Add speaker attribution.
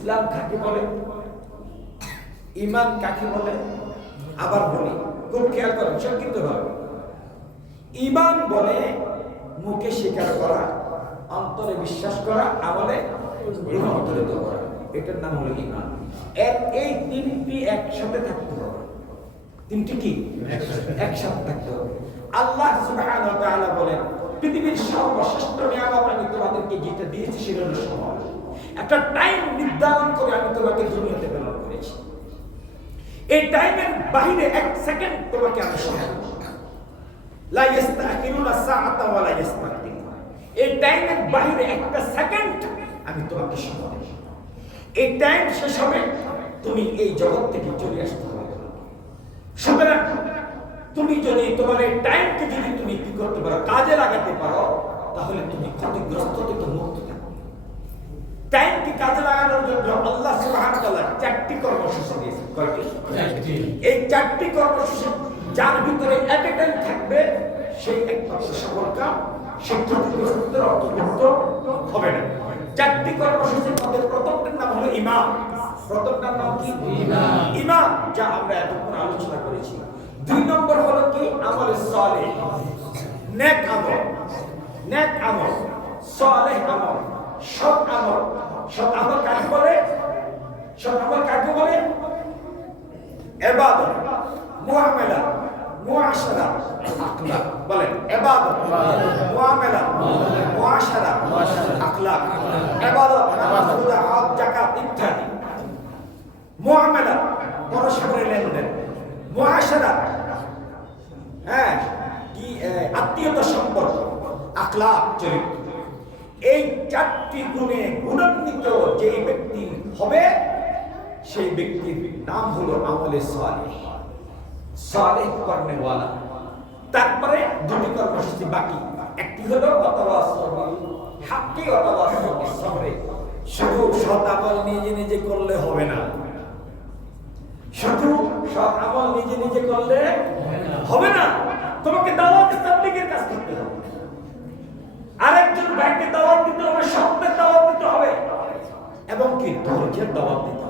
Speaker 1: ইসলাম কাকে বলে? ইমান কাকে বলে? আবার বলি খুব খেয়াল করেন সংক্ষিপ্ত ভাবে ইমান বলে মুখে স্বীকার করা অন্তরে বিশ্বাস করা আমলে রূপান্তরিত করা। এটার নাম হলো ইমান এই তিনটি একসাথে থাকতে হবে। তিনটি কি? একসাথে। থাকতে হবে। আল্লাহ ওয়া তাআলা বলেন পৃথিবীর সর্বশ্রেষ্ঠ নিয়ামত আমি তোমাদেরকে যেটা দিয়েছি সেটা হলো সময় একটা টাইম নির্ধারণ করে আমি তোমাকে দুনিয়াতে প্রেরণ করেছি। এই টাইমের বাইরে এক সেকেন্ড তোমাকে আমি সময় তুমি এই জগৎ থেকে চলে আসতে তুমি যদি তোমার এই টাইমকে যদি তুমি কি করতে পারো, কাজে লাগাতে পারো, তাহলে তুমি ক্ষতিগ্রস্ত থেকে মুক্ত কাজে লাগানোর জন্য আল্লাহ সুবহানাহু তাআলা চারটি কর্মসূচি দিয়েছেন। কয়টি? এই চারটি কর্মসূচি যার ভিতরে এট এ টাইম থাকবে সেই একমাত্র সফল কাম ক্ষতিগ্রস্তের অন্তর্ভুক্ত হবে না। চারটি কর্মসূচির মধ্যে প্রথমটার নাম হলো ইমাম। প্রথমটার নাম কি?
Speaker 2: ইমাম।
Speaker 1: ইমাম যা আমরা এতক্ষণ আলোচনা করেছি। দুই নম্বর হলো কি? আমলে সালেহ। নেক আমল। নেক আমল। সালেহ আমল। সৎ আমল। সৎ আমল কাকে বলে? সৎ আমল কাকে বলে? ইবাদত মুআমালা। মুআশারা। আখলাক। বলেন ইবাদত মুআমালা। মুআশারা। আখলাক। ইবাদত নামাজ রোজা হজ যাকাত ইত্যাদি। মুআমালা। পরস্পরের লেনদেন। মুআশারা। হ্যাঁ কি আত্মীয়তা সম্পর্ক। আখলাক, চরিত্র। এই চারটি গুণে গুণান্বিত যে ব্যক্তি হবে, সেই ব্যক্তির নাম হলো আমলে সালেহ। সালেহ কর্মেওয়ালা। তারপরে দুটি কর্মসূচি বাকি। একটি হলো শুধু সৎ আমল নিজে নিজে করলে হবে না। শুধু সৎ আমল নিজে নিজে করলে হবে না। তোমাকে দাওয়াত তাবলীগের কাজ করতে হবে আরেকজন ভাইকে দাওয়াত দিতে হবে সত্যের দাওয়াত দিতে হবে এবং কি ধৈর্যের দাওয়াত দিতে